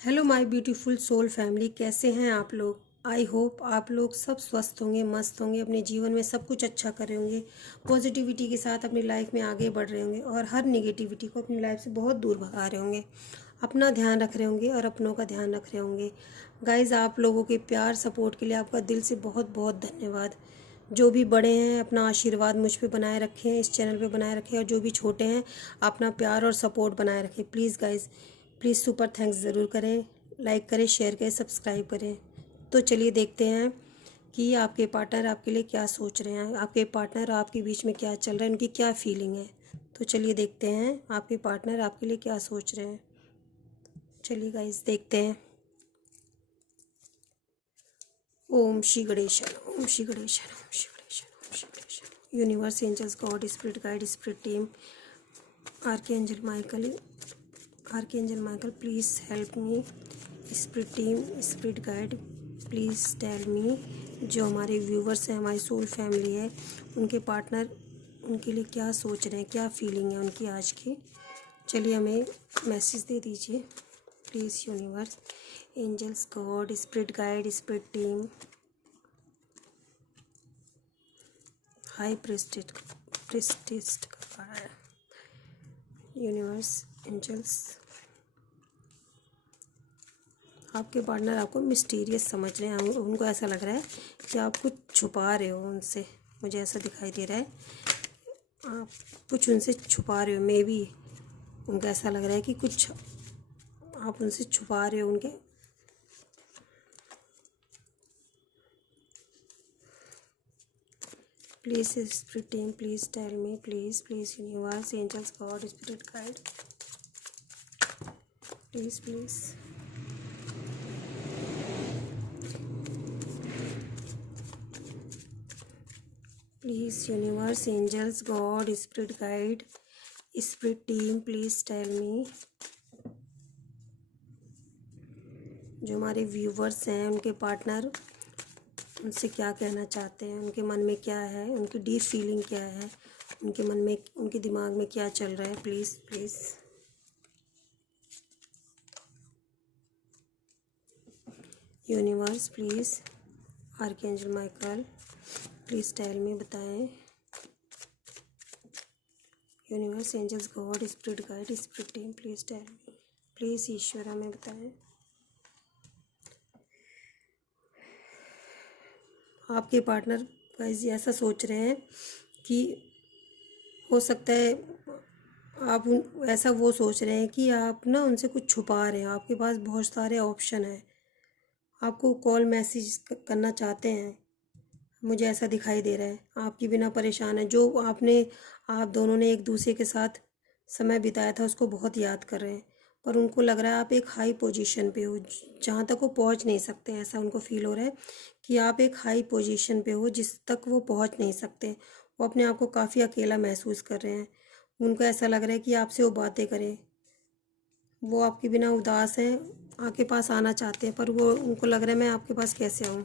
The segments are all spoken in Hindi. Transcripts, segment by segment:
Hello my beautiful soul family, कैसे हैं आप लोग। आई होप आप लोग सब स्वस्थ होंगे, मस्त होंगे, अपने जीवन में सब कुछ अच्छा कर रहे होंगे, पॉजिटिविटी के साथ अपनी लाइफ में आगे बढ़ रहे होंगे और हर नेगेटिविटी को अपनी लाइफ से बहुत दूर भगा रहे होंगे, अपना ध्यान रख रहे होंगे और अपनों का ध्यान रख रहे होंगे। गाइज़, आप लोगों के प्यार सपोर्ट के लिए आपका दिल से बहुत बहुत धन्यवाद। जो भी बड़े हैं अपना आशीर्वाद मुझ पे बनाए रखें, इस चैनल पे बनाए रखें, और जो भी छोटे हैं अपना प्यार और सपोर्ट बनाए रखें। Please guys, please super thanks ज़रूर करें, लाइक करें, शेयर करें, सब्सक्राइब करें। तो चलिए देखते हैं कि आपके पार्टनर आपके लिए क्या सोच रहे हैं, आपके पार्टनर आपके बीच में क्या चल रहा है, उनकी क्या फीलिंग है। तो चलिए देखते हैं आपके पार्टनर आपके लिए क्या सोच रहे हैं। चलिए गाइस देखते हैं। Om Shri Ganesh, Om Shri Ganesh, Om Shri Ganesh, Om Shri Ganesh. Universe, angels, God, spirit guide, spirit team, archangel Michael, archangel Michael, please help me. Spirit team, spirit guide, please tell me. जो हमारे व्यूवर्स हैं, हमारी सोल फैमिली है, उनके पार्टनर उनके लिए क्या सोच रहे हैं, क्या फीलिंग है उनकी आज की। चलिए हमें मैसेज दे दीजिए please. Universe, angels, God, spirit guide, spirit team, high priestess का है। यूनिवर्स, एंजल्स, आपके पार्टनर आपको मिस्टीरियस समझ रहे हैं। उनको ऐसा लग रहा है कि आप कुछ छुपा रहे हो उनसे, मुझे ऐसा दिखाई दे रहा है आप कुछ उनसे छुपा रहे हो। मे बी उनको ऐसा लग रहा है कि कुछ आप उनसे छुपा रहे हो उनके। Please spirit team, please tell me, please please universe, angels, God, spirit guide, please please. Please universe, angels, God, spirit guide, spirit team, please tell me. जो हमारे व्यूवर्स हैं उनके पार्टनर उनसे क्या कहना चाहते हैं, उनके मन में क्या है, उनकी डीप फीलिंग क्या है, उनके मन में, उनके दिमाग में क्या चल रहा है। Please please universe, please archangel Michael, please tell me, बताएं। Universe, angels, God, spirit guide, spirit team, please tell me, please ईश्वर हमें बताएं। आपके पार्टनर गाइस ऐसा सोच रहे हैं कि हो सकता है आप ऐसा वो सोच रहे हैं कि आप ना उनसे कुछ छुपा रहे हैं। आपके पास बहुत सारे ऑप्शन हैं, आपको कॉल मैसेज करना चाहते हैं, मुझे ऐसा दिखाई दे रहा है। आपकी बिना परेशान है, जो आप दोनों ने एक दूसरे के साथ समय बिताया था उसको बहुत याद कर रहे हैं। पर उनको लग रहा है आप एक हाई पोजीशन पे हो जहाँ तक वो पहुँच नहीं सकते। ऐसा उनको फील हो रहा है कि आप एक हाई पोजीशन पे हो जिस तक वो पहुँच नहीं सकते। वो अपने आप को काफ़ी अकेला महसूस कर रहे हैं। उनको ऐसा लग रहा है कि आपसे वो बातें करें, वो आपके बिना उदास हैं, आपके पास आना चाहते हैं, पर वो उनको लग रहा है मैं आपके पास कैसे आऊँ।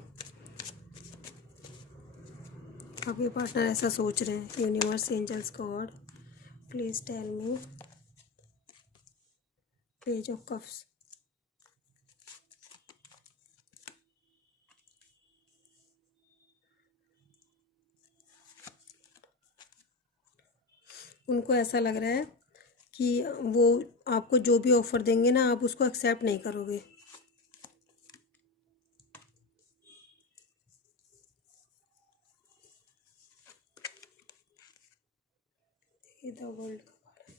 आपके पार्टनर ऐसा सोच रहे हैं। Universe, angels, god, please tell me. Page of cups, उनको ऐसा लग रहा है कि वो आपको जो भी ऑफ़र देंगे ना आप उसको एक्सेप्ट नहीं करोगे। ये द वर्ल्ड का कार्ड है।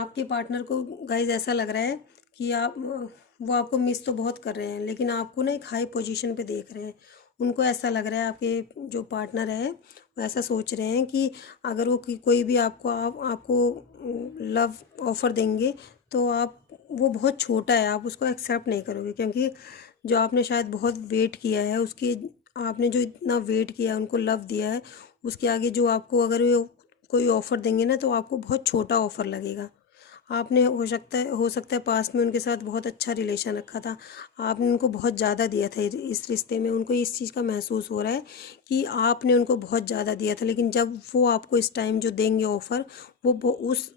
आपके पार्टनर को गाइज ऐसा लग रहा है कि वो आपको मिस तो बहुत कर रहे हैं, लेकिन आपको ना एक हाई पोजीशन पे देख रहे हैं। उनको ऐसा लग रहा है, आपके जो पार्टनर है वो ऐसा सोच रहे हैं कि अगर वो कोई भी आपको लव ऑफ़र देंगे तो वो बहुत छोटा है, आप उसको एक्सेप्ट नहीं करोगे, क्योंकि जो आपने शायद बहुत वेट किया है उसकी, आपने जो इतना वेट किया है, उनको लव दिया है, उसके आगे जो आपको अगर वो कोई ऑफ़र देंगे ना तो आपको बहुत छोटा ऑफ़र लगेगा। आपने हो सकता है पास में उनके साथ बहुत अच्छा रिलेशन रखा था, आपने उनको बहुत ज़्यादा दिया था इस रिश्ते में। उनको इस चीज़ का महसूस हो रहा है कि आपने उनको बहुत ज़्यादा दिया था, लेकिन जब वो आपको इस टाइम जो देंगे ऑफ़र, वो उस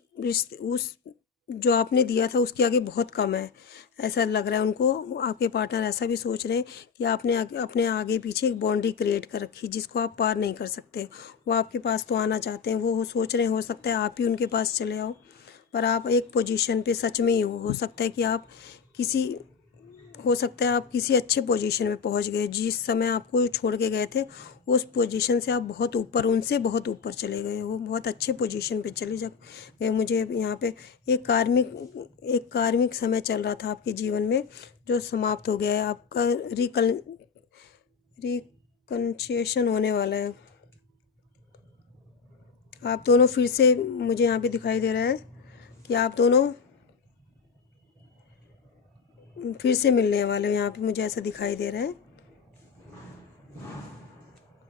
जो आपने दिया था उसके आगे बहुत कम है, ऐसा लग रहा है उनको। आपके पार्टनर ऐसा भी सोच रहे हैं कि आपने अपने आगे पीछे एक बाउंड्री क्रिएट कर रखी जिसको आप पार नहीं कर सकते। वो आपके पास तो आना चाहते हैं, वो सोच रहे हैं हो सकता है आप ही उनके पास चले आओ, पर आप एक पोजीशन पे सच में ही हो सकता है कि आप किसी हो सकता है आप किसी अच्छे पोजीशन में पहुंच गए। जिस समय आपको छोड़ के गए थे उस पोजीशन से आप बहुत ऊपर, उनसे बहुत ऊपर चले गए हो, बहुत अच्छे पोजीशन पे चले जा गए। मुझे यहाँ पे एक कार्मिक समय चल रहा था आपके जीवन में जो समाप्त हो गया है। आपका रिकन्सिलिएशन होने वाला है। आप दोनों फिर से, मुझे यहाँ पे दिखाई दे रहा है कि आप दोनों फिर से मिलने वाले हो। यहाँ पे मुझे ऐसा दिखाई दे रहा है,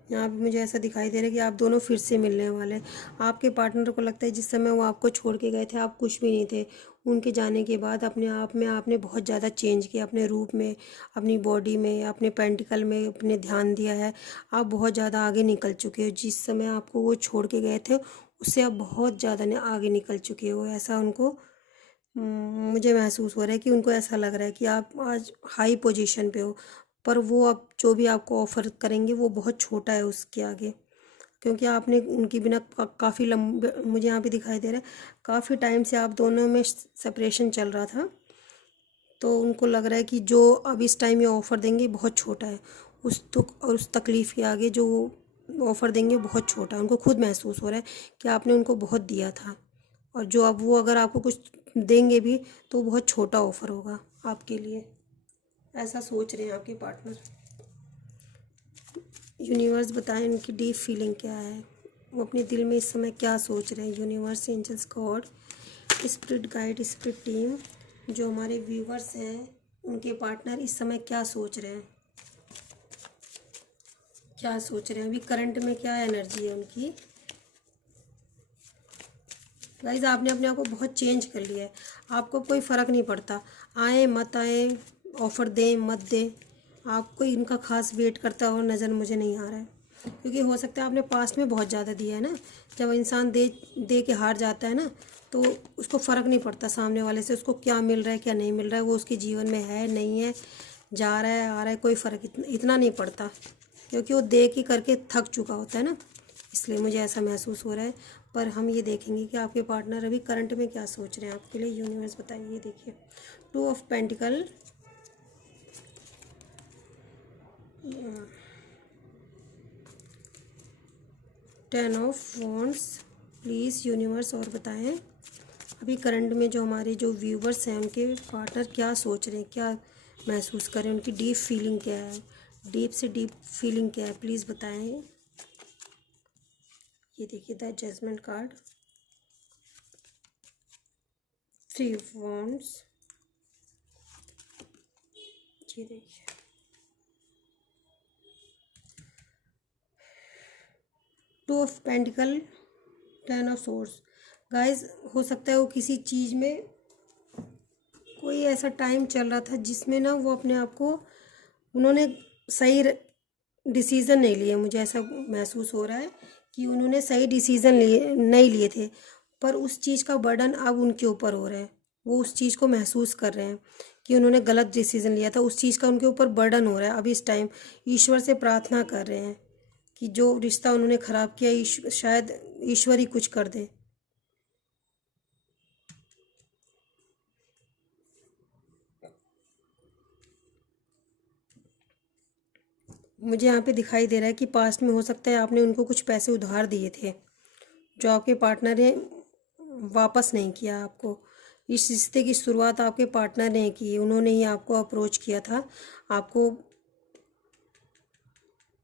यहाँ पे मुझे ऐसा दिखाई दे रहा है कि आप दोनों फिर से मिलने वाले हैं। आपके पार्टनर को लगता है जिस समय वो आपको छोड़ के गए थे आप कुछ भी नहीं थे। उनके जाने के बाद अपने आप में आपने बहुत ज़्यादा चेंज किया, अपने रूप में, अपनी बॉडी में, अपने पेंटिकल में अपने ध्यान दिया है। आप बहुत ज़्यादा आगे निकल चुके हो। जिस समय आपको वो छोड़ के गए थे उससे आप बहुत ज़्यादा आगे निकल चुके हो, ऐसा उनको मुझे महसूस हो रहा है कि उनको ऐसा लग रहा है कि आप आज हाई पोजीशन पे हो, पर वो अब जो भी आपको ऑफ़र करेंगे वो बहुत छोटा है उसके आगे। क्योंकि आपने उनकी बिना काफ़ी लंबे, मुझे यहाँ पे दिखाई दे रहा है काफ़ी टाइम से आप दोनों में सेपरेशन चल रहा था, तो उनको लग रहा है कि जो अब इस टाइम ये ऑफ़र देंगे बहुत छोटा है, उस दुख और उस तकलीफ़ के आगे जो वो ऑफ़र देंगे बहुत छोटा है। उनको खुद महसूस हो रहा है कि आपने उनको बहुत दिया था, और जो अब वो अगर आपको कुछ देंगे भी तो बहुत छोटा ऑफ़र होगा आपके लिए, ऐसा सोच रहे हैं आपके पार्टनर। यूनिवर्स बताएं उनकी डीप फीलिंग क्या है, वो अपने दिल में इस समय क्या सोच रहे हैं। Universe, angels, God, spirit guide, spirit team, जो हमारे व्यूवर्स हैं उनके पार्टनर इस समय क्या सोच रहे हैं, क्या सोच रहे हैं, अभी करंट में क्या एनर्जी है उनकी। गाइज आपने अपने आप को बहुत चेंज कर लिया है, आपको कोई फ़र्क नहीं पड़ता आए मत आए, ऑफ़र दें मत दें, आपको इनका खास वेट करता हुआ नज़र मुझे नहीं आ रहा है। क्योंकि हो सकता है आपने पास्ट में बहुत ज़्यादा दिया है ना। जब इंसान दे दे के हार जाता है ना तो उसको फ़र्क नहीं पड़ता सामने वाले से उसको क्या मिल रहा है क्या नहीं मिल रहा है, वो उसके जीवन में है नहीं है, जा रहा है आ रहा है, कोई फ़र्क इतना नहीं पड़ता, क्योंकि वो दे के करके थक चुका होता है ना। इसलिए मुझे ऐसा महसूस हो रहा है। पर हम ये देखेंगे कि आपके पार्टनर अभी करंट में क्या सोच रहे हैं आपके लिए। यूनिवर्स बताइए। ये देखिए, 2 of pentacle, 10 of wands. Please universe और बताएं अभी करंट में जो हमारे जो व्यूवर्स हैं उनके पार्टनर क्या सोच रहे हैं, क्या महसूस कर रहे हैं, उनकी डीप फीलिंग क्या है, डीप से डीप फीलिंग क्या है, प्लीज़ बताएं। ये देखिए द जजमेंट कार्ड, 3 वॉन्ड्स, ये देखिए 2 of pentacle, 10 of source. Guys हो सकता है वो किसी चीज़ में कोई ऐसा टाइम चल रहा था जिसमें ना वो अपने आप को उन्होंने सही डिसीज़न नहीं लिए। मुझे ऐसा महसूस हो रहा है कि उन्होंने सही डिसीज़न नहीं लिए थे, पर उस चीज़ का बर्डन अब उनके ऊपर हो रहा है। वो उस चीज़ को महसूस कर रहे हैं कि उन्होंने गलत डिसीज़न लिया था, उस चीज़ का उनके ऊपर बर्डन हो रहा है। अब इस टाइम ईश्वर से प्रार्थना कर रहे हैं कि जो रिश्ता उन्होंने ख़राब किया शायद ईश्वर ही कुछ कर दे। मुझे यहाँ पे दिखाई दे रहा है कि पास्ट में हो सकता है आपने उनको कुछ पैसे उधार दिए थे जो आपके पार्टनर ने वापस नहीं किया आपको। इस रिश्ते की शुरुआत आपके पार्टनर ने की, उन्होंने ही आपको अप्रोच किया था। आपको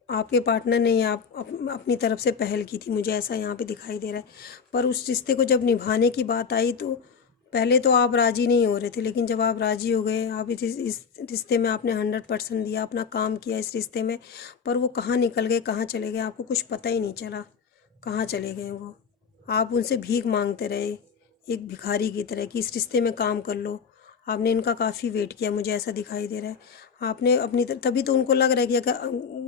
आपके पार्टनर ने ही अपनी तरफ से पहल की थी, मुझे ऐसा यहाँ पे दिखाई दे रहा है। पर उस रिश्ते को जब निभाने की बात आई तो पहले तो आप राज़ी नहीं हो रहे थे, लेकिन जब आप राज़ी हो गए, आप इस रिश्ते में आपने 100% दिया, अपना काम किया इस रिश्ते में, पर वो कहाँ निकल गए कहाँ चले गए आपको कुछ पता ही नहीं चला, कहाँ चले गए वो। आप उनसे भीख मांगते रहे एक भिखारी की तरह कि इस रिश्ते में काम कर लो, आपने इनका काफ़ी वेट किया, मुझे ऐसा दिखाई दे रहा है। आपने अपनी तभी तो उनको लग रहा है कि अगर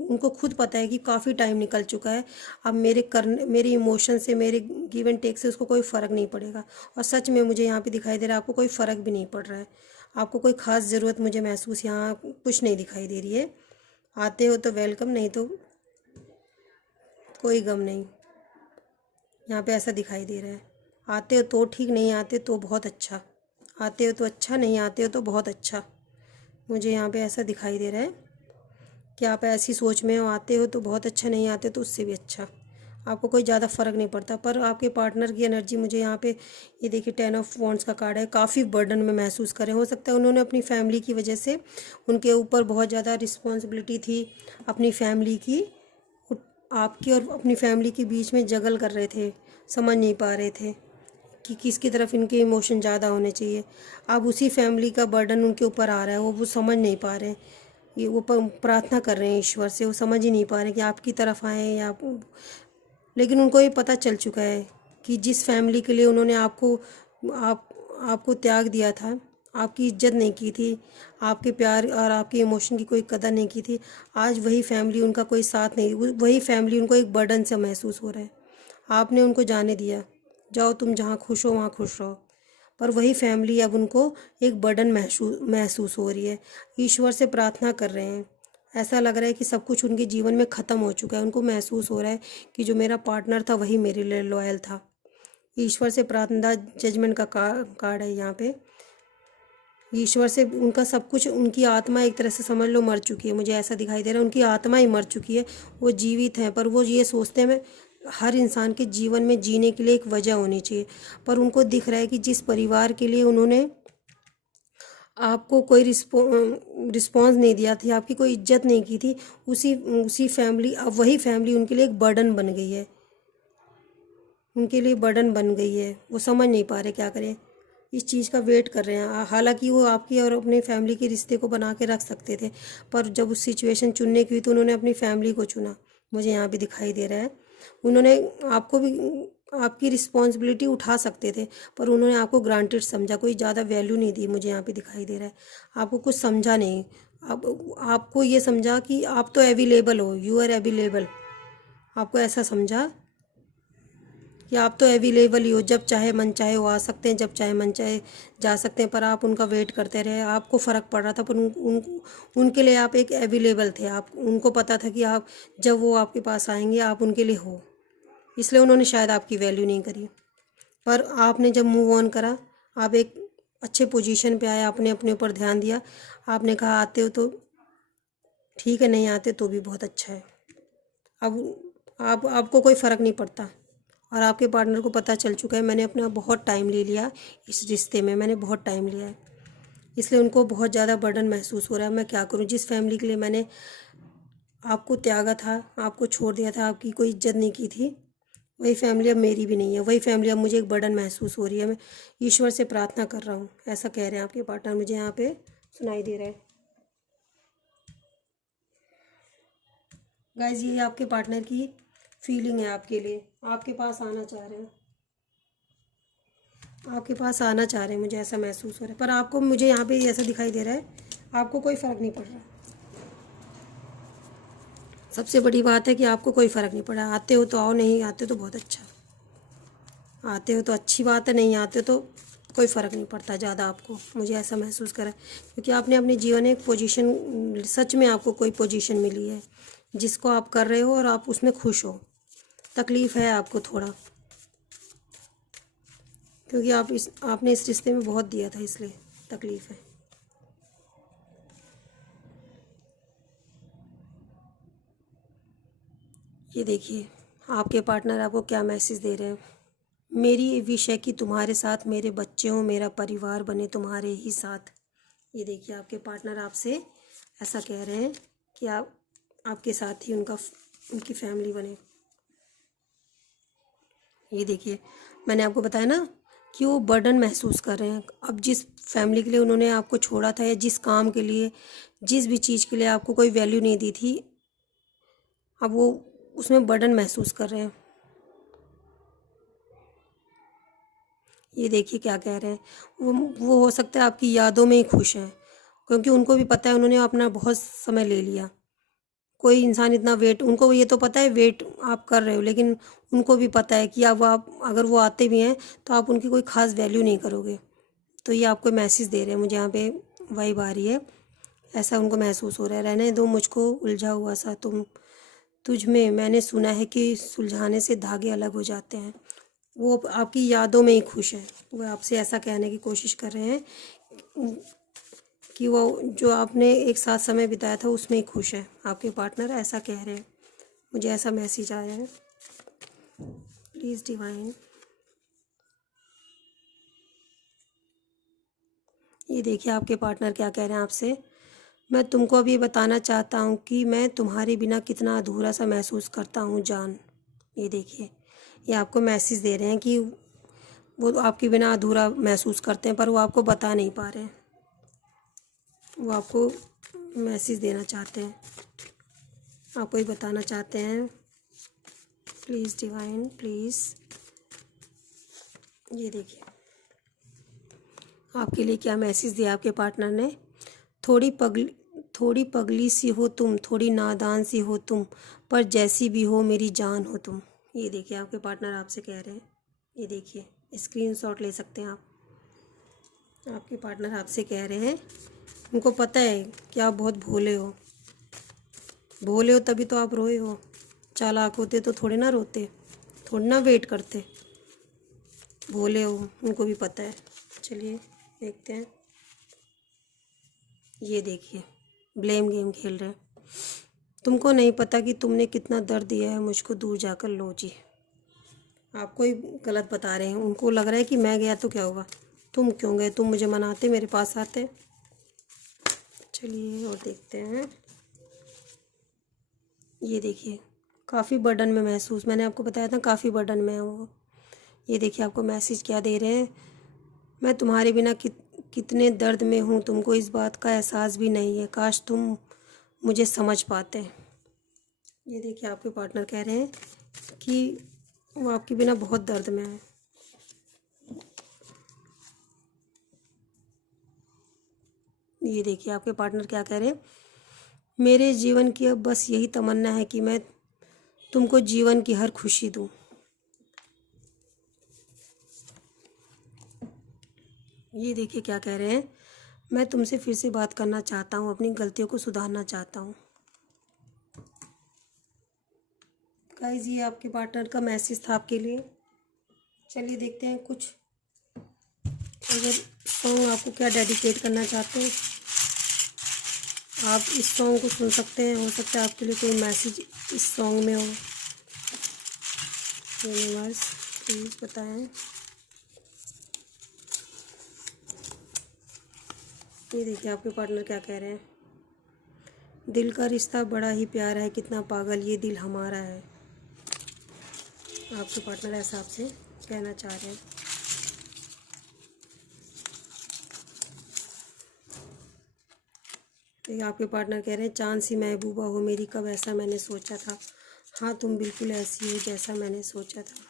उनको खुद पता है कि काफ़ी टाइम निकल चुका है, अब मेरे इमोशन से, मेरे गिव एंड टेक से उसको कोई फ़र्क नहीं पड़ेगा। और सच में मुझे यहाँ पे दिखाई दे रहा है आपको कोई फ़र्क भी नहीं पड़ रहा है, आपको कोई ख़ास ज़रूरत मुझे महसूस यहाँ कुछ नहीं दिखाई दे रही है। आते हो तो वेलकम, नहीं तो कोई गम नहीं, यहाँ पे ऐसा दिखाई दे रहा है। आते हो तो ठीक, नहीं आते तो बहुत अच्छा। आते हो तो अच्छा, नहीं आते हो तो बहुत अच्छा। मुझे यहाँ पे ऐसा दिखाई दे रहा है कि आप ऐसी सोच में हो, आते हो तो बहुत अच्छा, नहीं आते तो उससे भी अच्छा। आपको कोई ज़्यादा फ़र्क नहीं पड़ता। पर आपके पार्टनर की एनर्जी मुझे यहाँ पे, ये देखिए 10 ऑफ वॉन्ड्स का कार्ड है, काफ़ी बर्डन में महसूस करें। हो सकता है उन्होंने अपनी फैमिली की वजह से, उनके ऊपर बहुत ज़्यादा रिस्पॉन्सिबिलिटी थी अपनी फैमिली की, आपकी और अपनी फैमिली के बीच में जगल कर रहे थे, समझ नहीं पा रहे थे कि किसकी तरफ इनके इमोशन ज़्यादा होने चाहिए। अब उसी फैमिली का बर्डन उनके ऊपर आ रहा है, वो समझ नहीं पा रहे हैं। ये वो प्रार्थना कर रहे हैं ईश्वर से, वो समझ ही नहीं पा रहे कि आपकी तरफ आए या लेकिन उनको ये पता चल चुका है कि जिस फैमिली के लिए उन्होंने आप आपको त्याग दिया था, आपकी इज्जत नहीं की थी, आपके प्यार और आपके इमोशन की कोई कदर नहीं की थी, आज वही फैमिली उनका कोई साथ नहीं, वही फैमिली उनको एक बर्डन से महसूस हो रहा है। आपने उनको जाने दिया, जाओ तुम जहाँ खुश हो वहाँ खुश रहो, पर वही फैमिली अब उनको एक बर्डन महसूस हो रही है। ईश्वर से प्रार्थना कर रहे हैं, ऐसा लग रहा है कि सब कुछ उनके जीवन में ख़त्म हो चुका है। उनको महसूस हो रहा है कि जो मेरा पार्टनर था वही मेरे लिए लॉयल था। ईश्वर से प्रार्थना, जजमेंट का कार्ड है यहाँ पे। ईश्वर से उनका सब कुछ, उनकी आत्मा एक तरह से समझ लो मर चुकी है, मुझे ऐसा दिखाई दे रहा है। उनकी आत्मा ही मर चुकी है, वो जीवित हैं, पर वो ये सोचते हैं मैं, हर इंसान के जीवन में जीने के लिए एक वजह होनी चाहिए। पर उनको दिख रहा है कि जिस परिवार के लिए उन्होंने आपको कोई रिस्पॉन्स नहीं दिया थी, आपकी कोई इज्जत नहीं की थी, उसी उसी फैमिली, अब वही फैमिली उनके लिए एक बर्डन बन गई है, उनके लिए बर्डन बन गई है। वो समझ नहीं पा रहे क्या करें, इस चीज़ का वेट कर रहे हैं। हालांकि वो आपकी और अपने फैमिली के रिश्ते को बना के रख सकते थे, पर जब उस सिचुएशन चुनने की हुई तो उन्होंने अपनी फैमिली को चुना, मुझे यहाँ भी दिखाई दे रहा है। उन्होंने आपको भी, आपकी रिस्पॉन्सिबिलिटी उठा सकते थे, पर उन्होंने आपको ग्रांटेड समझा, कोई ज़्यादा वैल्यू नहीं दी, मुझे यहाँ पे दिखाई दे रहा है। आपको कुछ समझा नहीं, अब आपको ये समझा कि आप तो अवेलेबल हो, यू आर अवेलेबल। आपको ऐसा समझा कि आप तो अवेलेबल ही हो, जब चाहे मन चाहे वो आ सकते हैं, जब चाहे मन चाहे जा सकते हैं। पर आप उनका वेट करते रहे, आपको फ़र्क पड़ रहा था, पर उनके लिए आप एक अवेलेबल थे। आप, उनको पता था कि आप जब वो आपके पास आएंगे आप उनके लिए हो, इसलिए उन्होंने शायद आपकी वैल्यू नहीं करी। पर आपने जब मूव ऑन करा, आप एक अच्छे पोजीशन पे आए, आपने अपने ऊपर ध्यान दिया, आपने कहा आते हो तो ठीक है, नहीं आते तो भी बहुत अच्छा है। अब आपको कोई फ़र्क नहीं पड़ता, और आपके पार्टनर को पता चल चुका है मैंने अपना बहुत टाइम ले लिया इस रिश्ते में, मैंने बहुत टाइम लिया है, इसलिए उनको बहुत ज़्यादा बर्डन महसूस हो रहा है। मैं क्या करूं, जिस फैमिली के लिए मैंने आपको त्यागा था, आपको छोड़ दिया था, आपकी कोई इज्जत नहीं की थी, वही फैमिली अब मेरी भी नहीं है, वही फैमिली अब मुझे एक बर्डन महसूस हो रही है। मैं ईश्वर से प्रार्थना कर रहा हूँ, ऐसा कह रहे हैं आपके पार्टनर, मुझे यहाँ पे सुनाई दे रहा है। गाइज ये आपके पार्टनर की फीलिंग है आपके लिए, आपके पास आना चाह रहे हैं, आपके पास आना चाह रहे हैं, मुझे ऐसा महसूस हो रहा है। पर आपको, मुझे यहाँ पे ऐसा दिखाई दे रहा है आपको कोई फ़र्क नहीं पड़ रहा। सबसे बड़ी बात है कि आपको कोई फ़र्क नहीं पड़ा। आते हो तो आओ, नहीं आते तो बहुत अच्छा, आते हो तो अच्छी बात है, नहीं आते तो कोई फ़र्क नहीं पड़ता ज़्यादा आपको, मुझे ऐसा महसूस करा। क्योंकि आपने अपने जीवन में एक पोजीशन, सच में आपको कोई पोजीशन मिली है जिसको आप कर रहे हो और आप उसमें खुश हो। तकलीफ़ है आपको थोड़ा, क्योंकि आपने इस रिश्ते में बहुत दिया था, इसलिए तकलीफ़ है। ये देखिए आपके पार्टनर आपको क्या मैसेज दे रहे हैं। मेरी विश है कि तुम्हारे साथ मेरे बच्चे हों, मेरा परिवार बने तुम्हारे ही साथ। ये देखिए आपके पार्टनर आपसे ऐसा कह रहे हैं कि आपके साथ ही उनकी फैमिली बने। ये देखिए मैंने आपको बताया ना कि वो बर्डन महसूस कर रहे हैं। अब जिस फैमिली के लिए उन्होंने आपको छोड़ा था, या जिस काम के लिए, जिस भी चीज़ के लिए आपको कोई वैल्यू नहीं दी थी, अब वो उसमें बर्डन महसूस कर रहे हैं। ये देखिए क्या कह रहे हैं। वो हो सकता है आपकी यादों में ही खुश हैं, क्योंकि उनको भी पता है उन्होंने अपना बहुत समय ले लिया। कोई इंसान इतना वेट, उनको ये तो पता है वेट आप कर रहे हो, लेकिन उनको भी पता है कि अब आप अगर वो आते भी हैं तो आप उनकी कोई ख़ास वैल्यू नहीं करोगे। तो ये आपको मैसेज दे रहे हैं, मुझे यहाँ पे वाइब आ रही है, ऐसा उनको महसूस हो रहा है। रहने दो मुझको उलझा हुआ सा तुझ में, मैंने सुना है कि सुलझाने से धागे अलग हो जाते हैं। वो आपकी यादों में ही खुश है। वो आपसे ऐसा कहने की कोशिश कर रहे हैं कि वो जो आपने एक साथ समय बिताया था उसमें ही खुश है। आपके पार्टनर ऐसा कह रहे हैं, मुझे ऐसा मैसेज आया है। प्लीज़ डिवाइन, ये देखिए आपके पार्टनर क्या कह रहे हैं आपसे। मैं तुमको अभी बताना चाहता हूँ कि मैं तुम्हारे बिना कितना अधूरा सा महसूस करता हूँ जान। ये देखिए, ये आपको मैसेज दे रहे हैं कि वो आपके बिना अधूरा महसूस करते हैं, पर वो आपको बता नहीं पा रहे हैं। वो आपको मैसेज देना चाहते हैं, आपको ही बताना चाहते हैं। Please divine, please. ये देखिए आपके लिए क्या मैसेज दिया आपके पार्टनर ने। थोड़ी पगली सी हो तुम, थोड़ी नादान सी हो तुम, पर जैसी भी हो मेरी जान हो तुम। ये देखिए आपके पार्टनर आपसे कह रहे हैं। ये देखिए, स्क्रीनशॉट ले सकते हैं आप। आपके पार्टनर आपसे कह रहे हैं, उनको पता है कि आप बहुत भोले हो। भोले हो तभी तो आप रोए हो। चालाक होते तो थोड़े ना रोते, थोड़ी ना वेट करते। भोले हो, उनको भी पता है। चलिए देखते हैं। ये देखिए, ब्लेम गेम खेल रहे हैं। तुमको नहीं पता कि तुमने कितना दर्द दिया है मुझको, दूर जाकर लो जी। आपको ही गलत बता रहे हैं। उनको लग रहा है कि मैं गया तो क्या होगा, तुम क्यों गए, तुम मुझे मनाते, मेरे पास आते। चलिए और देखते हैं। ये देखिए, काफ़ी बर्डन में महसूस, मैंने आपको बताया था काफ़ी बर्डन में है वो। ये देखिए आपको मैसेज क्या दे रहे हैं। मैं तुम्हारे बिना कितने दर्द में हूँ, तुमको इस बात का एहसास भी नहीं है, काश तुम मुझे समझ पाते। ये देखिए आपके पार्टनर कह रहे हैं कि वो आपके बिना बहुत दर्द में है। ये देखिए आपके पार्टनर क्या कह रहे हैं। मेरे जीवन की अब बस यही तमन्ना है कि मैं तुमको जीवन की हर खुशी दूँ। ये देखिए क्या कह रहे हैं। मैं तुमसे फिर से बात करना चाहता हूँ, अपनी गलतियों को सुधारना चाहता हूँ। गाइस, ये आपके पार्टनर का मैसेज था आपके लिए। चलिए देखते हैं कुछ, अगर सॉन्ग आपको क्या डेडिकेट करना चाहते हैं आप इस सॉन्ग को सुन सकते हैं। हो सकता है आपके लिए कोई मैसेज इस सॉन्ग में हो। यूनिवर्स प्लीज़ बताएं। ये देखिए आपके पार्टनर क्या कह रहे हैं। दिल का रिश्ता बड़ा ही प्यारा है, कितना पागल ये दिल हमारा है। आपके पार्टनर ऐसा आपसे कहना चाह रहे हैं। देखिए आपके पार्टनर कह रहे हैं, चांद सी महबूबा हो मेरी, कब ऐसा मैंने सोचा था। हाँ तुम बिल्कुल ऐसी हो जैसा मैंने सोचा था।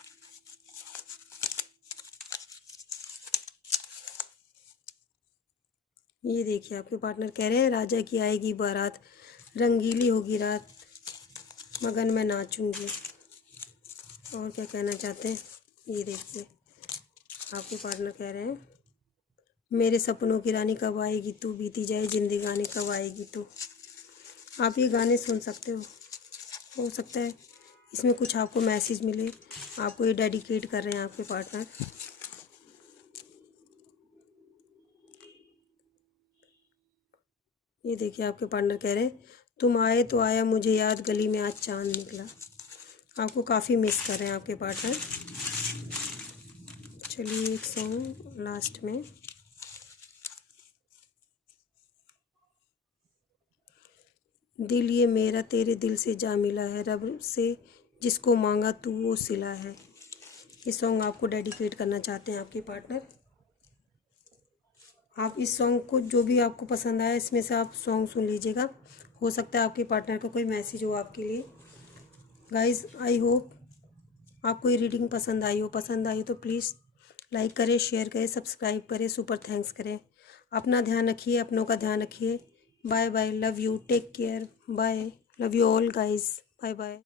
ये देखिए आपके पार्टनर कह रहे हैं, राजा की आएगी बारात, रंगीली होगी रात, मगन में नाचूंगी। और क्या कहना चाहते हैं। ये देखिए आपके पार्टनर कह रहे हैं, मेरे सपनों की रानी कब आएगी तू, बीती जाए जिंदगानी कब आएगी तू। आप ये गाने सुन सकते हो सकता है इसमें कुछ आपको मैसेज मिले, आपको ये डेडिकेट कर रहे हैं आपके पार्टनर। ये देखिए आपके पार्टनर कह रहे हैं, तुम आए तो आया मुझे याद, गली में आज चांद निकला। आपको काफ़ी मिस कर रहे हैं आपके पार्टनर। चलिए एक सॉन्ग लास्ट में। दिल ये मेरा तेरे दिल से जा मिला है, रब से जिसको मांगा तू वो सिला है। ये सॉन्ग आपको डेडिकेट करना चाहते हैं आपके पार्टनर। आप इस सॉन्ग को, जो भी आपको पसंद आया इसमें से आप सॉन्ग सुन लीजिएगा। हो सकता है आपके पार्टनर का कोई मैसेज हो आपके लिए। गाइस आई होप आपको ये रीडिंग पसंद आई हो। पसंद आई तो प्लीज़ लाइक करें, शेयर करें, सब्सक्राइब करें, सुपर थैंक्स करें। अपना ध्यान रखिए, अपनों का ध्यान रखिए। Bye bye, love you, take care, bye, love you all guys, bye bye.